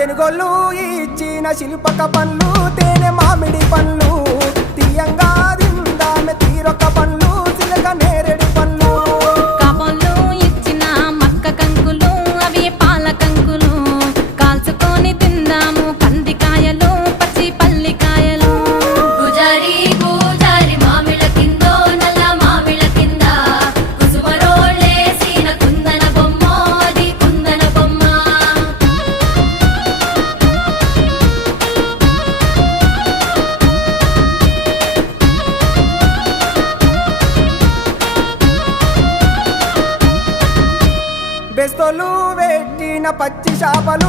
తెనుగోళ్ళు ఇచ్చిన శిల్పక పండ్లు తేనె మామిడి పండ్లు తీయంగా దిందామె తీరొక పండ్లు చిలక నేరేడు పండ్లు కాబోళ్ళు ఇచ్చిన మక్క కంకులు అవి పాల కంకులు కాల్చుకొని తిందాము కందికాయలు పచ్చి పల్లికాయలు గుజారి గుజారి మామిళ్ళ కిందో నల్ల మామిళ్ళ కింద కుసుమరోళ్ళేసిన కుందన బొమ్మ అది కుందన బొమ్మ బెస్తోలు పెట్టిన పచ్చి చేపలు